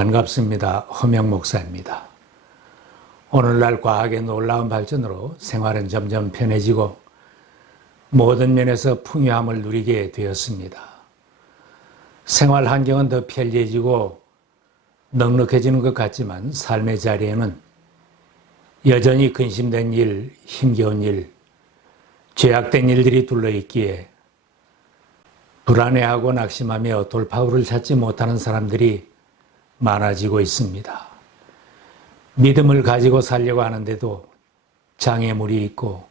반갑습니다. 허명 목사입니다. 오늘날 과학의 놀라운 발전으로 생활은 점점 편해지고 모든 면에서 풍요함을 누리게 되었습니다. 생활 환경은 더 편리해지고 넉넉해지는 것 같지만 삶의 자리에는 여전히 근심된 일, 힘겨운 일, 죄악된 일들이 둘러있기에 불안해하고 낙심하며 돌파구를 찾지 못하는 사람들이 많아지고 있습니다. 믿음을 가지고 살려고 하는데도 장애물이 있고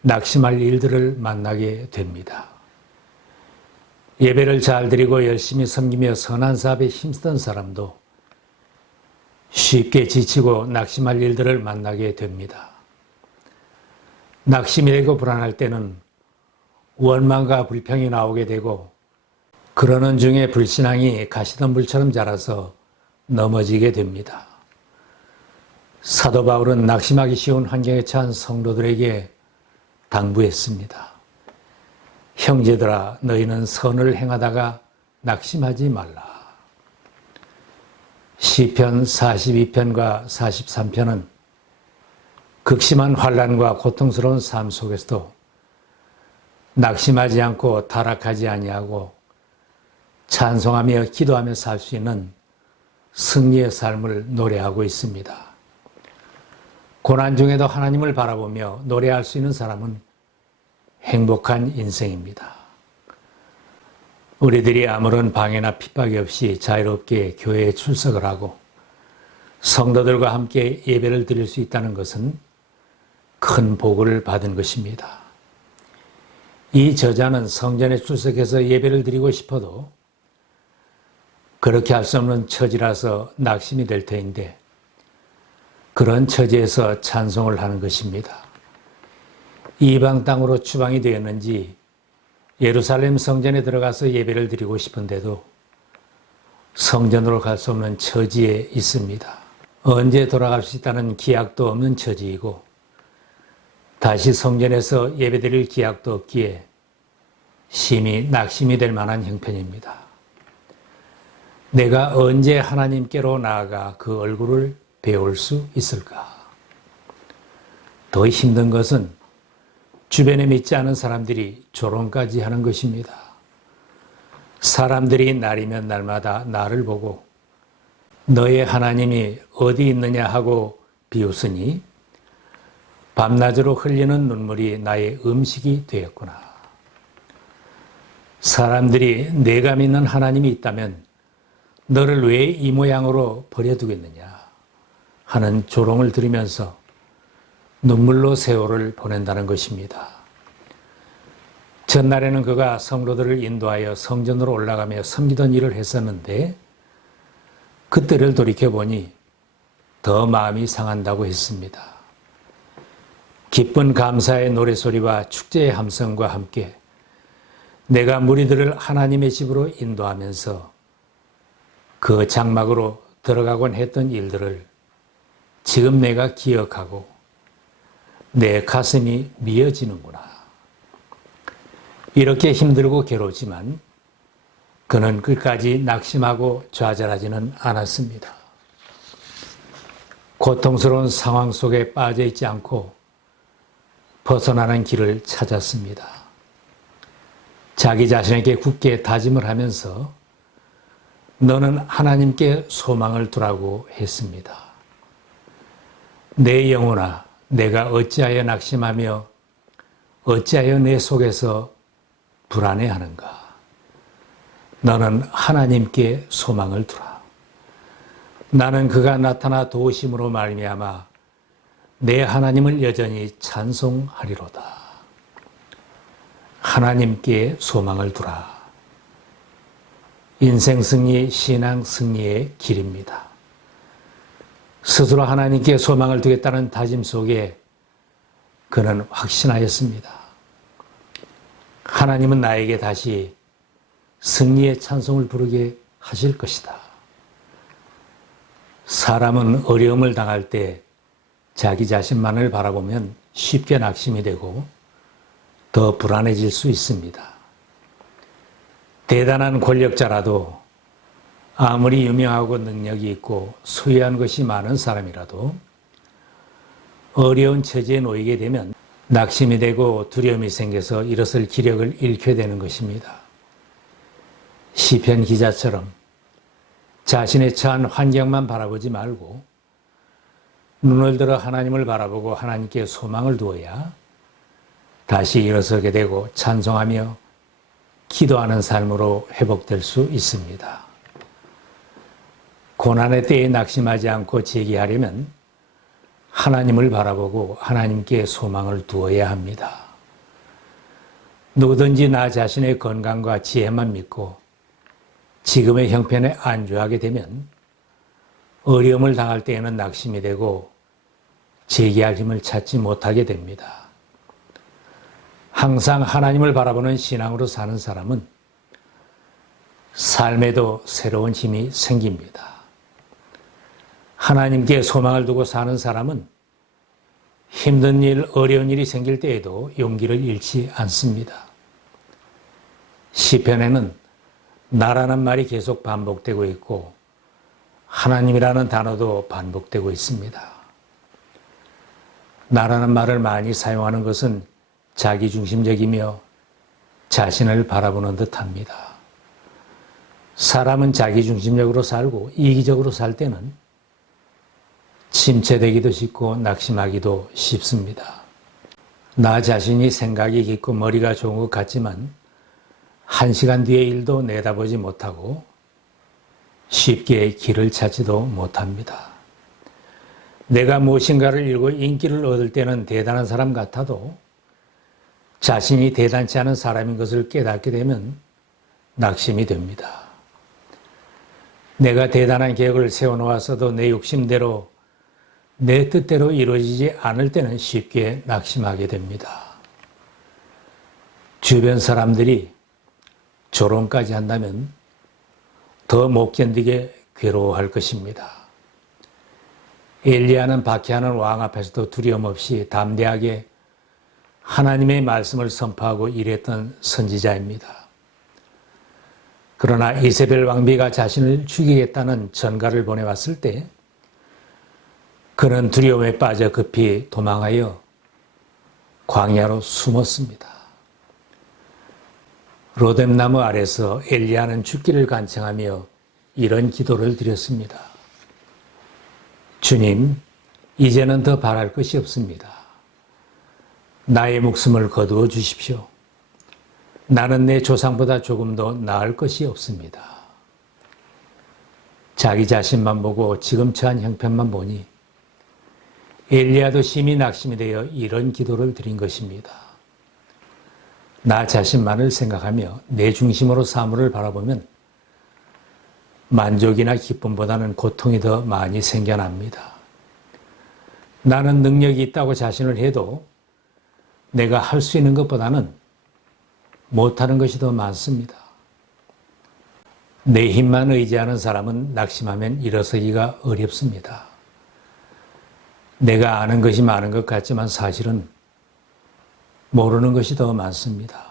낙심할 일들을 만나게 됩니다. 예배를 잘 드리고 열심히 섬기며 선한 사업에 힘쓰던 사람도 쉽게 지치고 낙심할 일들을 만나게 됩니다. 낙심이 되고 불안할 때는 원망과 불평이 나오게 되고 그러는 중에 불신앙이 가시덤불처럼 자라서 넘어지게 됩니다. 사도 바울은 낙심하기 쉬운 환경에 처한 성도들에게 당부했습니다. 형제들아, 너희는 선을 행하다가 낙심하지 말라. 시편 42편과 43편은 극심한 환난과 고통스러운 삶 속에서도 낙심하지 않고 타락하지 아니하고 찬송하며 기도하며 살 수 있는 승리의 삶을 노래하고 있습니다. 고난 중에도 하나님을 바라보며 노래할 수 있는 사람은 행복한 인생입니다. 우리들이 아무런 방해나 핍박이 없이 자유롭게 교회에 출석을 하고 성도들과 함께 예배를 드릴 수 있다는 것은 큰 복을 받은 것입니다. 이 저자는 성전에 출석해서 예배를 드리고 싶어도 그렇게 할 수 없는 처지라서 낙심이 될 터인데 그런 처지에서 찬송을 하는 것입니다. 이방 땅으로 추방이 되었는지 예루살렘 성전에 들어가서 예배를 드리고 싶은데도 성전으로 갈 수 없는 처지에 있습니다. 언제 돌아갈 수 있다는 기약도 없는 처지이고 다시 성전에서 예배드릴 기약도 없기에 심히 낙심이 될 만한 형편입니다. 내가 언제 하나님께로 나아가 그 얼굴을 배울 수 있을까? 더 힘든 것은 주변에 믿지 않은 사람들이 조롱까지 하는 것입니다. 사람들이 날이면 날마다 나를 보고 너의 하나님이 어디 있느냐 하고 비웃으니 밤낮으로 흘리는 눈물이 나의 음식이 되었구나. 사람들이 내가 믿는 하나님이 있다면 너를 왜 이 모양으로 버려두겠느냐 하는 조롱을 들으면서 눈물로 세월을 보낸다는 것입니다. 전날에는 그가 성도들을 인도하여 성전으로 올라가며 섬기던 일을 했었는데 그때를 돌이켜보니 더 마음이 상한다고 했습니다. 기쁜 감사의 노래소리와 축제의 함성과 함께 내가 무리들을 하나님의 집으로 인도하면서 그 장막으로 들어가곤 했던 일들을 지금 내가 기억하고 내 가슴이 미어지는구나. 이렇게 힘들고 괴롭지만 그는 끝까지 낙심하고 좌절하지는 않았습니다. 고통스러운 상황 속에 빠져 있지 않고 벗어나는 길을 찾았습니다. 자기 자신에게 굳게 다짐을 하면서 너는 하나님께 소망을 두라고 했습니다. 내 영혼아, 내가 어찌하여 낙심하며 어찌하여 내 속에서 불안해하는가? 너는 하나님께 소망을 두라. 나는 그가 나타나 도우심으로 말미암아 내 하나님을 여전히 찬송하리로다. 하나님께 소망을 두라. 인생 승리, 신앙 승리의 길입니다. 스스로 하나님께 소망을 두겠다는 다짐 속에 그는 확신하였습니다. 하나님은 나에게 다시 승리의 찬송을 부르게 하실 것이다. 사람은 어려움을 당할 때 자기 자신만을 바라보면 쉽게 낙심이 되고 더 불안해질 수 있습니다. 대단한 권력자라도 아무리 유명하고 능력이 있고 소유한 것이 많은 사람이라도 어려운 처지에 놓이게 되면 낙심이 되고 두려움이 생겨서 일어설 기력을 잃게 되는 것입니다. 시편 기자처럼 자신의 처한 환경만 바라보지 말고 눈을 들어 하나님을 바라보고 하나님께 소망을 두어야 다시 일어서게 되고 찬송하며 기도하는 삶으로 회복될 수 있습니다. 고난의 때에 낙심하지 않고 재기하려면 하나님을 바라보고 하나님께 소망을 두어야 합니다. 누구든지 나 자신의 건강과 지혜만 믿고 지금의 형편에 안주하게 되면 어려움을 당할 때에는 낙심이 되고 재기할 힘을 찾지 못하게 됩니다. 항상 하나님을 바라보는 신앙으로 사는 사람은 삶에도 새로운 힘이 생깁니다. 하나님께 소망을 두고 사는 사람은 힘든 일, 어려운 일이 생길 때에도 용기를 잃지 않습니다. 시편에는 나라는 말이 계속 반복되고 있고 하나님이라는 단어도 반복되고 있습니다. 나라는 말을 많이 사용하는 것은 자기중심적이며 자신을 바라보는 듯합니다. 사람은 자기중심적으로 살고 이기적으로 살 때는 침체되기도 쉽고 낙심하기도 쉽습니다. 나 자신이 생각이 깊고 머리가 좋은 것 같지만 1시간 뒤의 일도 내다보지 못하고 쉽게 길을 찾지도 못합니다. 내가 무엇인가를 이루고 인기를 얻을 때는 대단한 사람 같아도 자신이 대단치 않은 사람인 것을 깨닫게 되면 낙심이 됩니다. 내가 대단한 계획을 세워놓았어도 내 욕심대로 내 뜻대로 이루어지지 않을 때는 쉽게 낙심하게 됩니다. 주변 사람들이 조롱까지 한다면 더 못 견디게 괴로워할 것입니다. 엘리야는 박해하는 왕 앞에서도 두려움 없이 담대하게 하나님의 말씀을 선포하고 일했던 선지자입니다. 그러나 이세벨 왕비가 자신을 죽이겠다는 전가를 보내왔을 때 그는 두려움에 빠져 급히 도망하여 광야로 숨었습니다. 로뎀나무 아래서 엘리야는 죽기를 간청하며 이런 기도를 드렸습니다. 주님, 이제는 더 바랄 것이 없습니다. 나의 목숨을 거두어 주십시오. 나는 내 조상보다 조금 더 나을 것이 없습니다. 자기 자신만 보고 지금 처한 형편만 보니 엘리야도 심히 낙심이 되어 이런 기도를 드린 것입니다. 나 자신만을 생각하며 내 중심으로 사물을 바라보면 만족이나 기쁨보다는 고통이 더 많이 생겨납니다. 나는 능력이 있다고 자신을 해도 내가 할 수 있는 것보다는 못하는 것이 더 많습니다. 내 힘만 의지하는 사람은 낙심하면 일어서기가 어렵습니다. 내가 아는 것이 많은 것 같지만 사실은 모르는 것이 더 많습니다.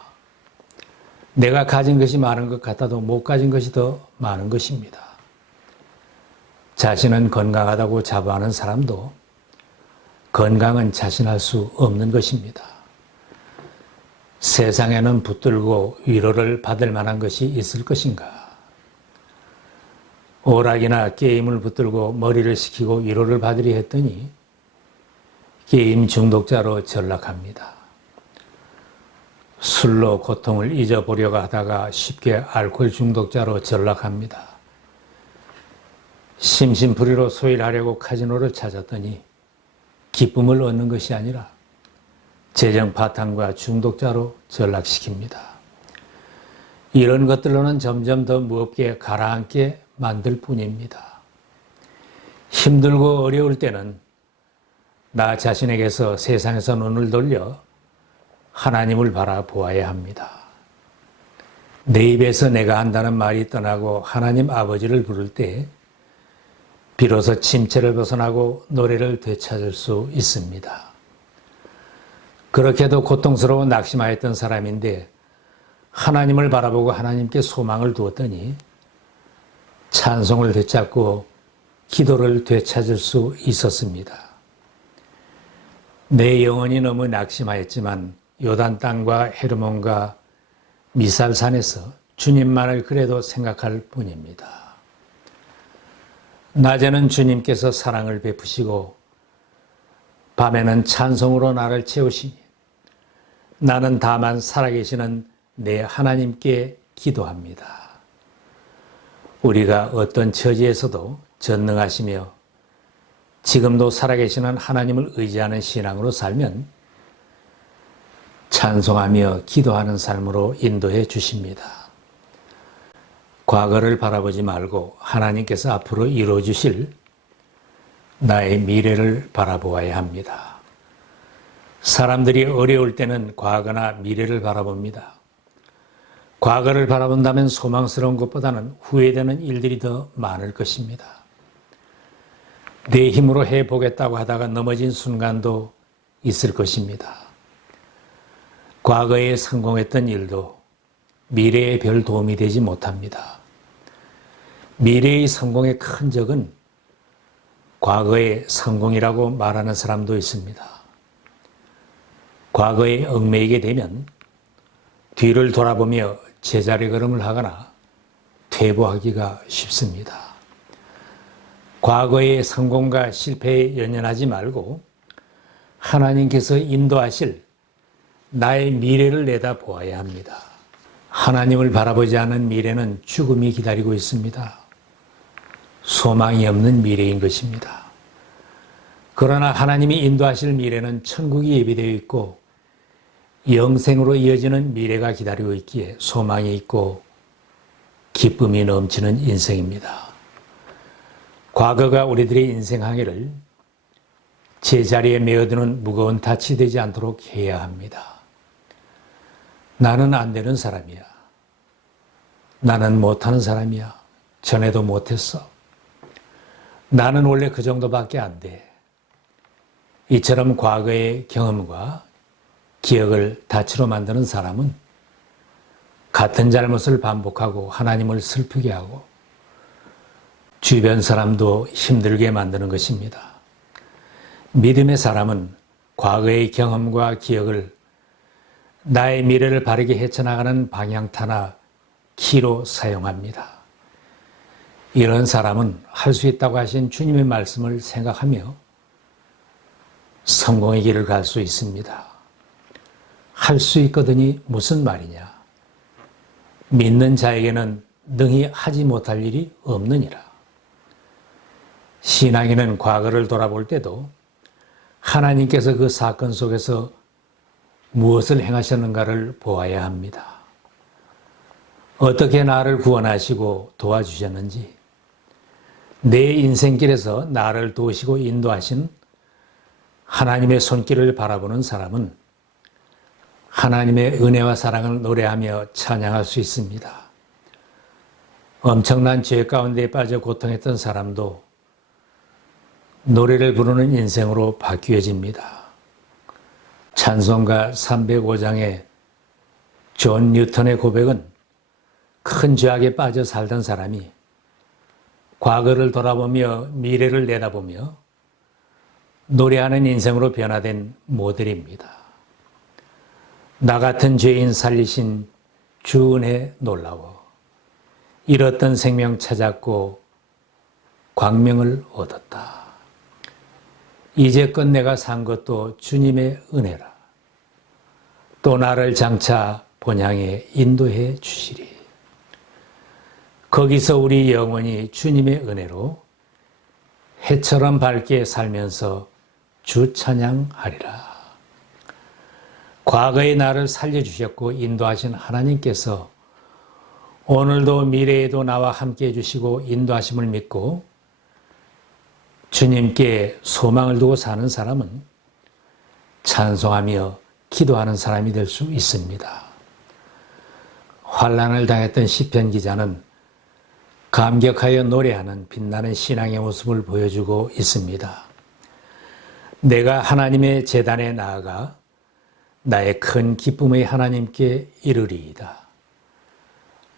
내가 가진 것이 많은 것 같아도 못 가진 것이 더 많은 것입니다. 자신은 건강하다고 자부하는 사람도 건강은 자신할 수 없는 것입니다. 세상에는 붙들고 위로를 받을 만한 것이 있을 것인가? 오락이나 게임을 붙들고 머리를 식히고 위로를 받으려 했더니 게임 중독자로 전락합니다. 술로 고통을 잊어보려고 하다가 쉽게 알코올 중독자로 전락합니다. 심심풀이로 소일하려고 카지노를 찾았더니 기쁨을 얻는 것이 아니라 재정 파탄과 중독자로 전락시킵니다. 이런 것들로는 점점 더 무겁게 가라앉게 만들 뿐입니다. 힘들고 어려울 때는 나 자신에게서 세상에서 눈을 돌려 하나님을 바라보아야 합니다. 내 입에서 내가 한다는 말이 떠나고 하나님 아버지를 부를 때 비로소 침체를 벗어나고 노래를 되찾을 수 있습니다. 그렇게도 고통스러워 낙심하였던 사람인데 하나님을 바라보고 하나님께 소망을 두었더니 찬송을 되찾고 기도를 되찾을 수 있었습니다. 내 영혼이 너무 낙심하였지만 요단 땅과 헤르몬과 미살산에서 주님만을 그래도 생각할 뿐입니다. 낮에는 주님께서 사랑을 베푸시고 밤에는 찬송으로 나를 채우시니 나는 다만 살아계시는 내 하나님께 기도합니다. 우리가 어떤 처지에서도 전능하시며 지금도 살아계시는 하나님을 의지하는 신앙으로 살면 찬송하며 기도하는 삶으로 인도해 주십니다. 과거를 바라보지 말고 하나님께서 앞으로 이루어 주실 나의 미래를 바라보아야 합니다. 사람들이 어려울 때는 과거나 미래를 바라봅니다. 과거를 바라본다면 소망스러운 것보다는 후회되는 일들이 더 많을 것입니다. 내 힘으로 해보겠다고 하다가 넘어진 순간도 있을 것입니다. 과거에 성공했던 일도 미래에 별 도움이 되지 못합니다. 미래의 성공의 큰 적은 과거의 성공이라고 말하는 사람도 있습니다. 과거에 얽매이게 되면 뒤를 돌아보며 제자리 걸음을 하거나 퇴보하기가 쉽습니다. 과거의 성공과 실패에 연연하지 말고 하나님께서 인도하실 나의 미래를 내다보아야 합니다. 하나님을 바라보지 않은 미래는 죽음이 기다리고 있습니다. 소망이 없는 미래인 것입니다. 그러나 하나님이 인도하실 미래는 천국이 예비되어 있고 영생으로 이어지는 미래가 기다리고 있기에 소망이 있고 기쁨이 넘치는 인생입니다. 과거가 우리들의 인생 항해를 제자리에 메어두는 무거운 닻이 되지 않도록 해야 합니다. 나는 안 되는 사람이야. 나는 못하는 사람이야. 전에도 못했어. 나는 원래 그 정도밖에 안 돼. 이처럼 과거의 경험과 기억을 닻으로 만드는 사람은 같은 잘못을 반복하고 하나님을 슬프게 하고 주변 사람도 힘들게 만드는 것입니다. 믿음의 사람은 과거의 경험과 기억을 나의 미래를 바르게 헤쳐나가는 방향타나 키로 사용합니다. 이런 사람은 할 수 있다고 하신 주님의 말씀을 생각하며 성공의 길을 갈 수 있습니다. 할 수 있거든이 무슨 말이냐? 믿는 자에게는 능히 하지 못할 일이 없느니라. 신앙인은 과거를 돌아볼 때도 하나님께서 그 사건 속에서 무엇을 행하셨는가를 보아야 합니다. 어떻게 나를 구원하시고 도와주셨는지, 내 인생길에서 나를 도우시고 인도하신 하나님의 손길을 바라보는 사람은 하나님의 은혜와 사랑을 노래하며 찬양할 수 있습니다. 엄청난 죄 가운데 빠져 고통했던 사람도 노래를 부르는 인생으로 바뀌어집니다. 찬송가 305장의 존 뉴턴의 고백은 큰 죄악에 빠져 살던 사람이 과거를 돌아보며 미래를 내다보며 노래하는 인생으로 변화된 모델입니다. 나 같은 죄인 살리신 주 은혜 놀라워 잃었던 생명 찾았고 광명을 얻었다. 이제껏 내가 산 것도 주님의 은혜라. 또 나를 장차 본향에 인도해 주시리. 거기서 우리 영혼이 주님의 은혜로 해처럼 밝게 살면서 주 찬양하리라. 과거의 나를 살려주셨고 인도하신 하나님께서 오늘도 미래에도 나와 함께 해주시고 인도하심을 믿고 주님께 소망을 두고 사는 사람은 찬송하며 기도하는 사람이 될 수 있습니다. 환난을 당했던 시편 기자는 감격하여 노래하는 빛나는 신앙의 모습을 보여주고 있습니다. 내가 하나님의 제단에 나아가 나의 큰 기쁨의 하나님께 이르리이다.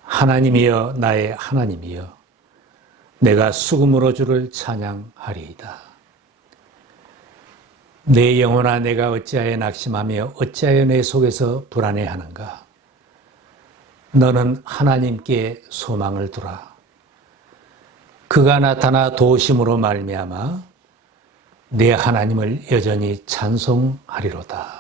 하나님이여 나의 하나님이여 내가 수금으로 주를 찬양하리이다. 내 영혼아, 내가 어찌하여 낙심하며 어찌하여 내 속에서 불안해하는가? 너는 하나님께 소망을 두라. 그가 나타나 도우심으로 말미암아 내 하나님을 여전히 찬송하리로다.